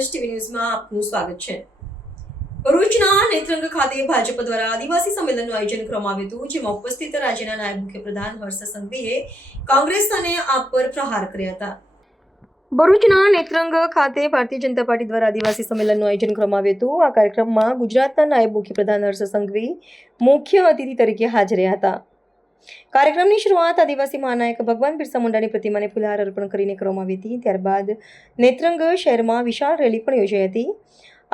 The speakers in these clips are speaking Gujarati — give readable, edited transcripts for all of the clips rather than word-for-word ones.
કવરેજ ટીવી ન્યૂઝમાં આપનું સ્વાગત છે। ભરૂચના નેત્રંગ ખાતે ભાજપ દ્વારા આદિવાસી સંમેલનનું આયોજન કરવામાં આવ્યું હતું, જેમાં ઉપસ્થિત રાજ્યના નાયબ મુખ્યપ્રધાન હર્ષ સંઘવીએ કોંગ્રેસ અને આપ પર પ્રહાર કર્યા હતા। ભરૂચના નેત્રંગ ખાતે ભારતીય જનતા પાર્ટી દ્વારા આદિવાસી સંમેલનનું આયોજન કરવામાં આવ્યું હતું। આ કાર્યક્રમમાં ગુજરાતના નાયબ મુખ્યપ્રધાન હર્ષ સંઘવી મુખ્ય અતિથિ તરીકે હાજર રહ્યા હતા। કાર્યક્રમની શરૂઆત આદિવાસી મહાનાયક ભગવાન બિરસા મુંડાની પ્રતિમાને ફુલહાર અર્પણ કરીને કરવામાં આવી હતી। ત્યારબાદ નેત્રંગ શહેરમાં વિશાળ રેલી પણ યોજાઈ હતી।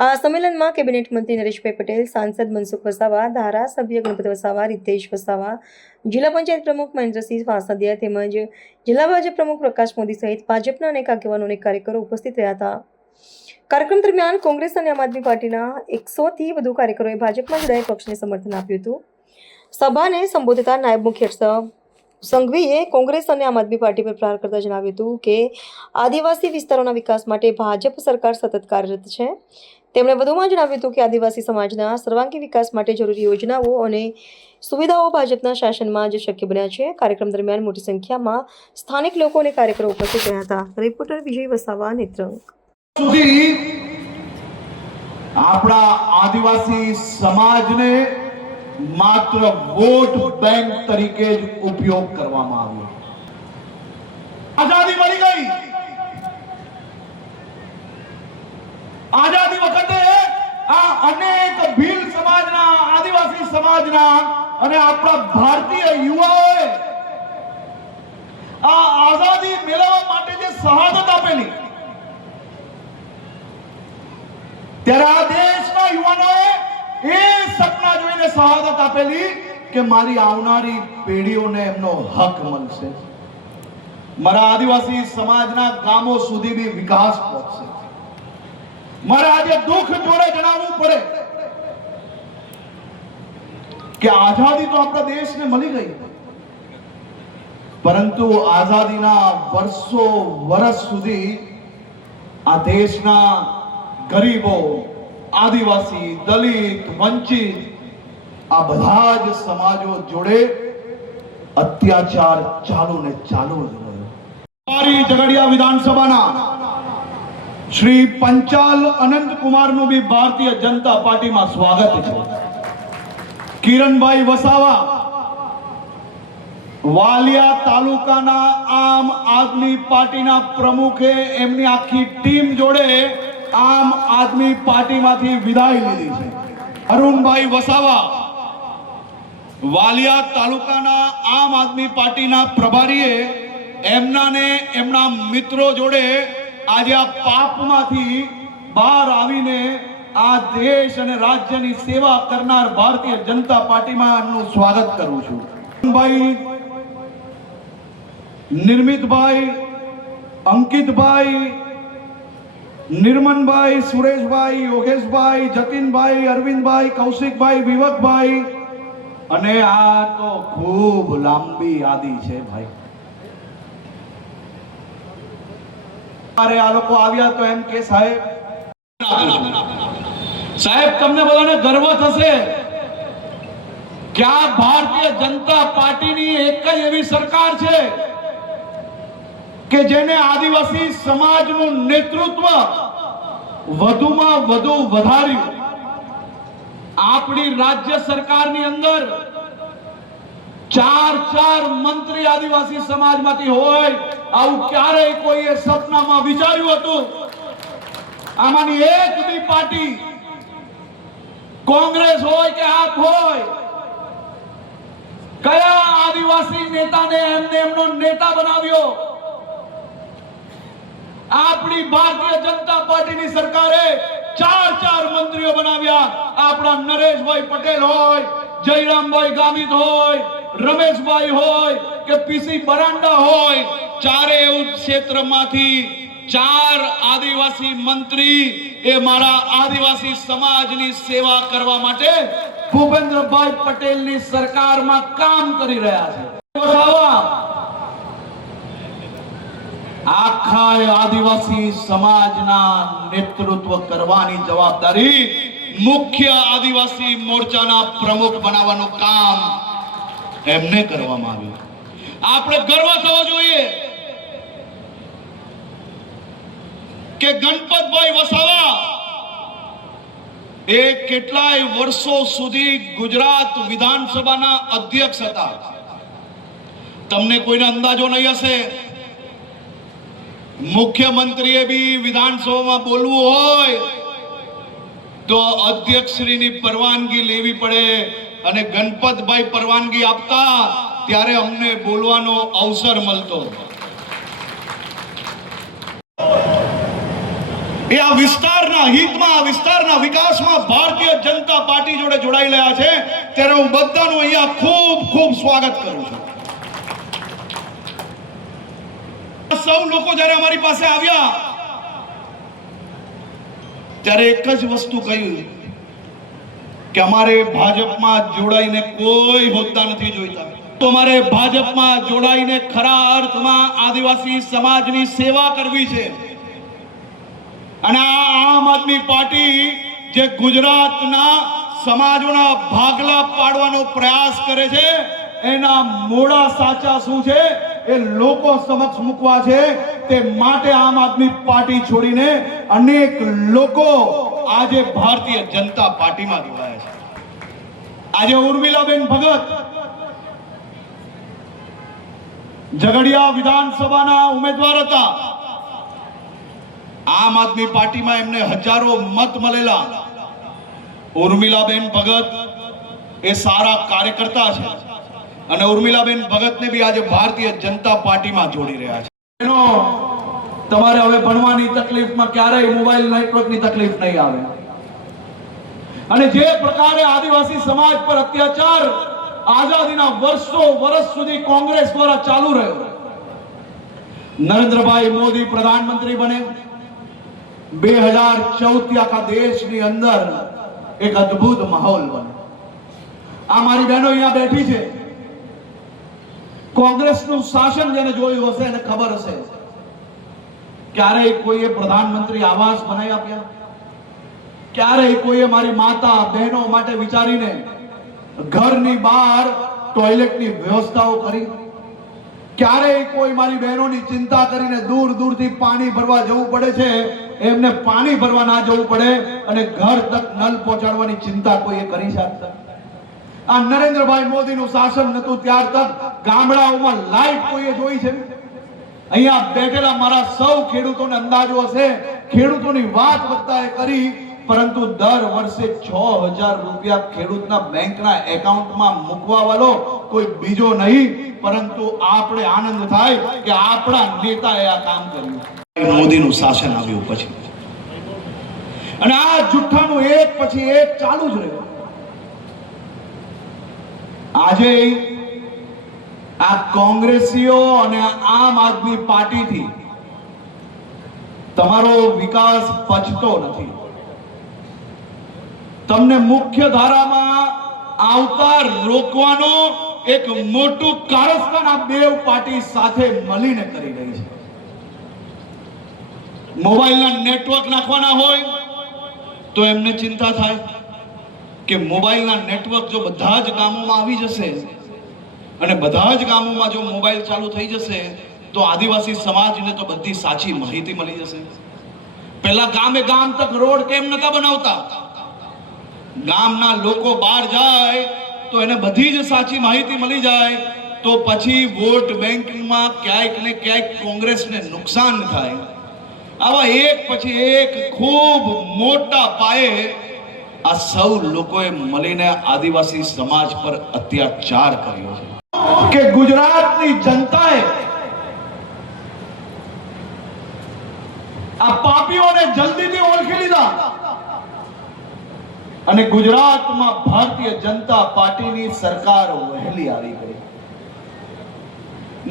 આ સંમેલનમાં કેબિનેટ મંત્રી નરેશભાઈ પટેલ, સાંસદ મનસુખ વસાવા, ધારાસભ્ય ગણપત વસાવા, રીતેશ વસાવા, જિલ્લા પંચાયત પ્રમુખ મહેન્દ્રસિંહ વાસદિયા તેમજ જિલ્લા ભાજપ પ્રમુખ પ્રકાશ મોદી સહિત ભાજપના અનેક આગેવાનો અને કાર્યકરો ઉપસ્થિત રહ્યા હતા। કાર્યક્રમ દરમિયાન કોંગ્રેસ અને આમ આદમી પાર્ટીના 100થી વધુ કાર્યકરોએ ભાજપમાં જોડાઈ પક્ષને સમર્થન આપ્યું હતું। સભાને સંબોધતા નાયબ મુખ્ય સંઘવીએ કોંગ્રેસ અને આમ આદમી પાર્ટી પર પ્રહાર કરતા જણાવ્યું હતું કે આદિવાસી વિસ્તારોના વિકાસ માટે ભાજપ સરકાર સતત કાર્યરત છે। તેમણે વધુમાં જણાવ્યું હતું કે આદિવાસી સમાજના સર્વાંગી વિકાસ માટે જરૂરી યોજનાઓ અને સુવિધાઓ ભાજપના શાસનમાં જ શક્ય બન્યા છે। કાર્યક્રમ દરમિયાન મોટી સંખ્યામાં સ્થાનિક લોકો અને કાર્યકરો ઉપસ્થિત રહ્યા હતા। રિપોર્ટર વિજય વસાવા, નેત્રંગ। આપણા આદિવાસી સમાજને માત્ર વોટ બેંક તરીકે જ ઉપયોગ કરવામાં આવ્યો। આઝાદી મળી ગઈ, આઝાદી વખતે આ અનેક ભીલ સમાજના, આદિવાસી સમાજના અને આપણા ભારતીય યુવાઓએ આ આઝાદી મેળવવા માટે જે શહાદત આપેલી, ત્યારે આ દેશના યુવાનોએ એ સપના જોઈને શહાદત આપેલી કે મારી આવનારી પેઢીઓને એમનો હક મળશે, મારા આદિવાસી સમાજના ગામો સુધી બી વિકાસ પહોંચશે। મારે આજે દુઃખ જોડે જણાવવું પડે કે આઝાદી તો આપણા દેશને મળી ગઈ, પરંતુ આઝાદીના વર્ષ સુધી આ દેશના ગરીબો, આદિવાસી, દલિત, વંચિત આ બધા જ સમાજો જોડે અત્યાચાર ચાલુ જ રહ્યો। મારી ઝઘડિયા વિધાનસભાના શ્રી પંચાલ અનંત કુમારનું બી ભારતીય જનતા પાર્ટીમાં સ્વાગત છે। કિરણભાઈ વસાવા વાલિયા તાલુકાના આમ આદમી પાર્ટીના પ્રમુખે એમની આખી ટીમ જોડે આમ આદમી પાર્ટીમાંથી વિદાય લીધી છે। અરુણભાઈ વસાવા વાલિયા તાલુકાના આમ આદમી પાર્ટીના પ્રભારીએ એમના મિત્રો જોડે આજે આ પાપમાંથી બહાર આવીને આ દેશ અને રાજ્યની સેવા કરનાર ભારતીય જનતા પાર્ટીમાં એમનું સ્વાગત કરું છું। ભાઈ નિર્મિતભાઈ, અંકિતભાઈ, નિર્મનભાઈ, સુરેશભાઈ, યોગેશભાઈ, જતીનભાઈ, અરવિંદભાઈ, કૌશિકભાઈ, વિવેકભાઈ અને આ તો ખૂબ લાંબી યાદી છે ભાઈ। અરે આ લોકો આવ્યા તો એમ કે સાહેબ તમને બધાને ગર્વ થશે કે આ ભારતીય જનતા પાર્ટીની એક જ એવી સરકાર છે કે જેને આદિવાસી સમાજનું નેતૃત્વ વધુમાં વધુ વધાર્યું। આપણી રાજ્ય સરકારની અંદર 4 મંત્રી આદિવાસી સમાજમાંથી હોય, આવું ક્યારેય કોઈએ સપનામાં વિચાર્યું હતું? આમાંની એક બી પાર્ટી, કોંગ્રેસ હોય કે આપ હોય, કયા આદિવાસી નેતાને એમનો નેતા બનાવ્યો? આપણી ભારતીય જનતા પાર્ટીની સરકારે 4 મંત્રીઓ બનાવ્યા। આપણા નરેશભાઈ પટેલ હોય, જયરામભાઈ ગામિત હોય, રમેશભાઈ હોય કે પીસી બરાંડા હોય, ચારેય ક્ષેત્રમાંથી 4 આદિવાસી મંત્રી એ મારા આદિવાસી સમાજની સેવા કરવા માટે ભૂપેન્દ્રભાઈ પટેલની સરકારમાં કામ કરી રહ્યા છે। આખા આદિવાસી સમાજના નેતૃત્વ કરવાની જવાબદારી મુખ્ય આદિવાસી મોરચાના પ્રમુખ બનાવવાનું કામ એમને કરવામાં આવ્યું। આપણે ગર્વ થવો જોઈએ કે ગણપતભાઈ વસાવા એ કેટલાય વર્ષો સુધી ગુજરાત વિધાનસભાના અધ્યક્ષ હતા. તમને કોઈને અંદાજો નહીં હશે, મુખ્યમંત્રીએ બી વિધાનસભામાં બોલવું હોય તો અધ્યક્ષશ્રીની પરવાનગી લેવી પડે, અને ગણપતભાઈ પરવાનગી આપતા ત્યારે અમને બોલવાનો અવસર મળતો. એ આ વિસ્તારના હિતમાં, આ વિસ્તારના વિકાસમાં ભારતીય જનતા પાર્ટી જોડે જોડાઈ રહ્યા છે, ત્યારે હું બધાનું અહીંયા ખૂબ ખૂબ સ્વાગત કરું છું. સૌ લોકો જ્યારે અમારી પાસે આવ્યા ત્યારે એક જ વસ્તુ કહ્યું કે અમારે ભાજપમાં જોડાઈને કોઈ હોદ્દા નથી જોઈતા, તો અમારે ભાજપમાં જોડાઈને ખરા અર્થમાં આદિવાસી સમાજની સેવા કરવી છે. અને આ આમ આદમી પાર્ટી જે ગુજરાતના સમાજોના ભાગલા પાડવાનો પ્રયાસ કરે છે, એના મોડા સાચા શું છે એ લોકો સમક્ષ મૂકવા છે. તે માટે આમ આદમી પાર્ટી છોડીને અનેક લોકો આજે ભારતીય જનતા પાર્ટીમાં જોડાયા છે. આજે ઉર્મિલાબેન ભગત ઝઘડિયા વિધાનસભાના ઉમેદવાર હતા. આમ આદમી પાર્ટીમાં એમને હજારો મત મળેલા. ઉર્મિલાબેન ભગત એ સારા કાર્યકર્તા છે, અને ઉર્મિલાબેન ભગતને બી આજે ભારતીય જનતા પાર્ટીમાં જોડી રહ્યા છે. તમારે હવે ભણવાની તકલીફમાં ક્યારેય મોબાઈલ નેટવર્કની તકલીફ નહીં આવે. અને જે પ્રકારે આદિવાસી સમાજ પર અત્યાચાર આઝાદીના વર્ષ સુધી કોંગ્રેસ દ્વારા ચાલુ રહ્યો, નરેન્દ્રભાઈ મોદી પ્રધાનમંત્રી બને, 2014 થી આખા દેશની અંદર એક અદ્ભુત માહોલ બને. આ મારી બહેનો અહીંયા બેઠી છે, કોંગ્રેસનું શાસન જેને જોયું હશે એને ખબર હશે, ક્યારેય કોઈએ પ્રધાનમંત્રી આવાસ બનાવી આપ્યા, ક્યારેય કોઈએ મારી માતા બહેનો માટે વિચારીને ઘરની બહાર ટોયલેટની વ્યવસ્થાઓ કરી, ક્યારેય કોઈ મારી બહેનોની ચિંતા કરીને દૂર દૂરથી પાણી ભરવા જવું પડે છે એમને પાણી ભરવા ના જવું પડે અને ઘર તક નલ પહોંચાડવાની ચિંતા કોઈએ કરી છે. આ નરેન્દ્રભાઈ મોદીનું શાસન નતું ત્યાર તક ગામડાઓમાં લાઈટ કોઈએ જોઈ છે? અહીંયા બેઠેલા મારા સૌ ખેડૂતોને અંદાજો હશે, ખેડૂતોની વાત બધાએ કરી, પરંતુ દર વર્ષે 6000 રૂપિયા ખેડૂતના બેંકના એકાઉન્ટમાં મૂકવા વાળો કોઈ બીજો નહીં, પરંતુ આપણે આનંદ થાય કે આપણા નેતાએ આ કામ કર્યું. મોદીનું શાસન આવ્યું પછી, અને આ જુઠ્ઠાનું એક પછી એક ચાલુ જ રહ્યું. આજે આ કોંગ્રેસીઓ અને આમ આદમી પાર્ટીથી તમારો વિકાસ પચતો નથી. તમને મુખ્ય ધારામાં આવતા રોકવાનો એક મોટું કારસ્તાન આ બે પાર્ટી સાથે મળીને કરી રહી છે. મોબાઈલના નેટવર્ક નાખવાના હોય તો એમને ચિંતા થાય કે મોબાઈલના નેટવર્ક જો બધા જ ગામોમાં આવી જશે અને બધા જ ગામોમાં જો મોબાઈલ ચાલુ થઈ જશે તો આદિવાસી સમાજને તો બધી સાચી માહિતી મળી જશે. પહેલા ગામે ગામ તક રોડ કેમ નતા બનાવતા? ગામના લોકો બહાર જાય તો એને બધી જ સાચી માહિતી મળી જાય, તો પછી વોટ બેંકમાં ક્યાંક ને ક્યાંક કોંગ્રેસને નુકસાન થાય. આવા એક પછી એક ખૂબ મોટા પાયે આ સૌ લોકોએ મળીને આદિવાસી સમાજ પર અત્યાચાર કર્યો છે કે ગુજરાતની જનતાએ આ પાપીઓને જલ્દીથી ઓળખી લીધા અને ગુજરાતમાં ભારતીય જનતા પાર્ટીની સરકાર વહેલી આવી ગઈ.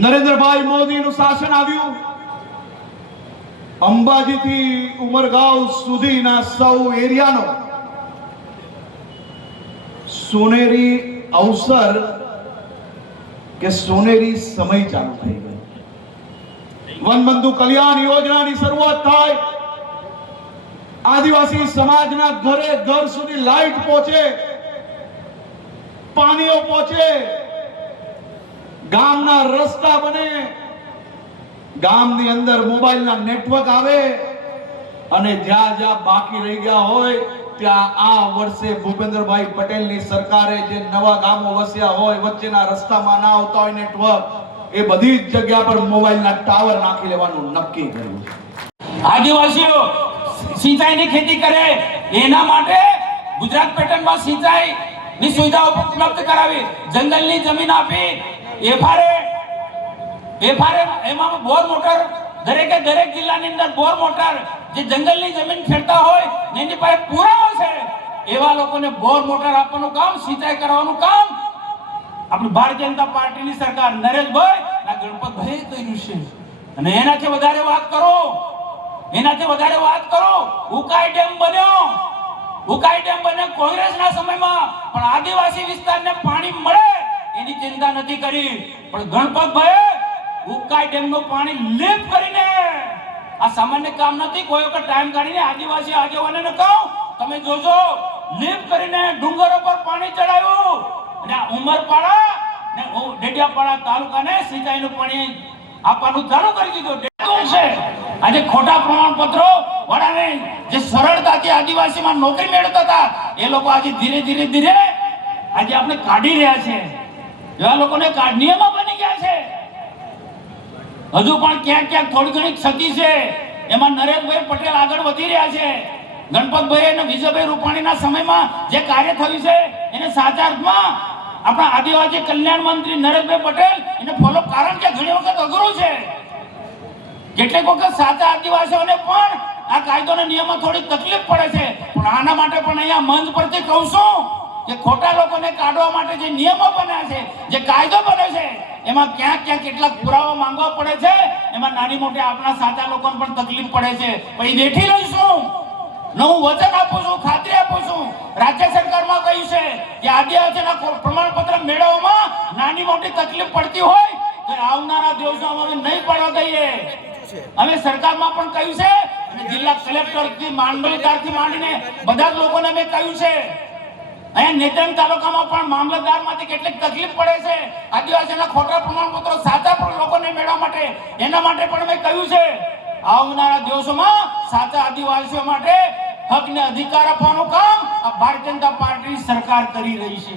નરેન્દ્રભાઈ મોદીનું શાસન આવ્યું. અંબાજીથી ઉમરગાંવ સુધીના સૌ એરિયાનો સોનેરી અવસર કે સોનેરી સમય ચાલુ થઈ ગયો. વનબંધુ કલ્યાણ યોજનાની શરૂઆત થાય, આદિવાસી સમાજના ઘરે ઘર સુધી લાઈટ પહોંચે, પાણીઓ પહોંચે, ગામના રસ્તા બને, ગામની અંદર મોબાઈલના નેટવર્ક આવે, અને જ્યાં જ્યાં બાકી રહી ગયા હોય ત્યાં આ વર્ષે ભૂપેન્દ્રભાઈ પટેલની સરકારે જે નવા ગામો વસ્યા હોય, વચ્ચેના રસ્તામાં ના આવતા હોય નેટવર્ક, એ બધી જ જગ્યા પર મોબાઈલના ટાવર નાખી લેવાનું નક્કી કર્યું છે. આદિવાસીઓ સિંચાઈની ખેતી કરે એના માટે ગુજરાત પેટર્નમાં સિંચાઈની સુવિધાઓ ઉપલબ્ધ કરાવી, જંગલની જમીન આપી, એફારે એમાં બોર મોટર દરેકે દરેક જિલ્લાની અંદર બોર મોટર જે જંગલની જમીન ખેડતા હોય ને એની પાસે પુરાવો છે એવા લોકોને બોર મોટર આપવાનું કામ, સિંચાઈ કરવાનું કામ આપણી ભારતીય જનતા પાર્ટીની સરકાર નરેશભાઈ ના ગણપતભાઈ કર્યું છે. અને એનાથી વધારે વાત કરો, ઉકાઈ ડેમ બન્યો કોંગ્રેસના સમયમાં, પણ આદિવાસી વિસ્તારને પાણી મળે એની ચિંતા નથી કરી. પણ ગણપતભાઈ ઉકાઈ ડેમનું પાણી લીપ કરીને, આ સામાન્ય કામ નથી, કોઈ વખત ટાઈમ કાઢીને આદિવાસી આગેવાનોને કહું, તમે જોજો, લીપ કરીને ડુંગરો પર પાણી ચડાવ્યું અને આ ઉમરપાડા ને ડેડિયાપાડા તાલુકાને સિંચાઈનું પાણી આપવાનું ચાલુ કરી દીધું છે. આજે ખોટા પ્રમાણપત્રો વાળાને જે સરળતાથી આદિવાસીમાં નોકરી મેળવતા હતા એ લોકો આજે ધીરે ધીરે આજે આપણે કાઢી રહ્યા છે. એવા લોકોને નિયમો બની ગયા છે. હજુ પણ ક્યાંક થોડી ઘણી ક્ષતિ છે, એમાં નરેશભાઈ પટેલ આગળ વધી રહ્યા છે. ગણપતભાઈ અને વિજયભાઈ રૂપાણીના સમયમાં જે કાર્ય થયું છે એને સાચા અર્થમાં આપણા આદિવાસી કલ્યાણ મંત્રી નરેશભાઈ પટેલ એને ફોલો, કારણ કે ઘણી વખત અઘરું છે. કેટલીક વખત સાચા આદિવાસીઓને પણ આ કાયદો અને નિયમો થોડી તકલીફ પડે છે, પણ આના માટે પણ અહીંયા મંચ પરથી કહું છું કે ખોટા લોકોને કાઢવા માટે જે નિયમો બન્યા છે, જે કાયદો બને છે, એમાં ક્યાંક કેટલાક પુરાવા માંગવા પડે છે. એમાં નાની મોટી આપણા સાચા લોકોને પણ તકલીફ પડે છે. પછી બેઠી રહીશું. હું વચન આપું છું, ખાતરી આપું છું, રાજ્ય સરકારમાં કહ્યું છે કે આદિવાસીના પ્રમાણપત્ર મેળવવામાં નાની મોટી તકલીફ પડતી હોય તો આવનારા દિવસોમાં અમે નહીં પડવા દઈએ. અમે સરકારમાં પણ કહ્યું છે અને જિલ્લા કલેક્ટરથી મામલતદારથી માંડીને બધા જ લોકોને અમે કહ્યું છે. અહીંયા નેત્રંગ તાલુકામાં પણ મામલતદારમાંથી કેટલીક તકલીફ પડે છે આદિવાસીના ખોટા પ્રમાણપત્રો સાચા લોકોને મેળવવા માટે, એના માટે પણ અમે કહ્યું છે. આવનારા દિવસોમાં સાચા આદિવાસીઓ માટે હક ને અધિકાર આપવાનું કામ આ ભારતીય જનતા પાર્ટી સરકાર કરી રહી છે.